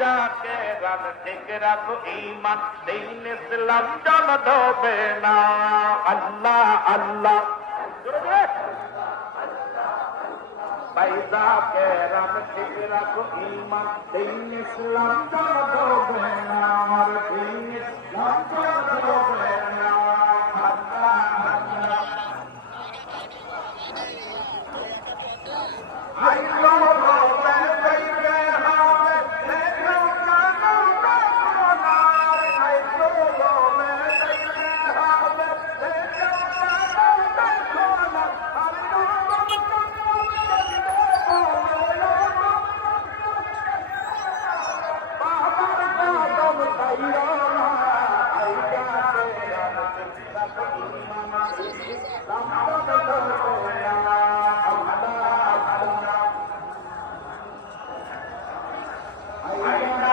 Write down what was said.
যাকে রান ঠিক রাখো ঈমান দ্বীন ইসলাম জন ধোবে না আল্লাহ আল্লাহ বাইদা কে রান ঠিক রাখো ঈমান দ্বীন ইসলাম জন ধোবে না আর দ্বীন ইসলাম জন ধোবে না আল্লাহ আল্লাহ আইলো রবে বাইরে হবে দেখো জানো না আইলো রবে বাইরে হবে দেখো জানো না আইলো রবে বাবার কদম পাইলো না আইলা তে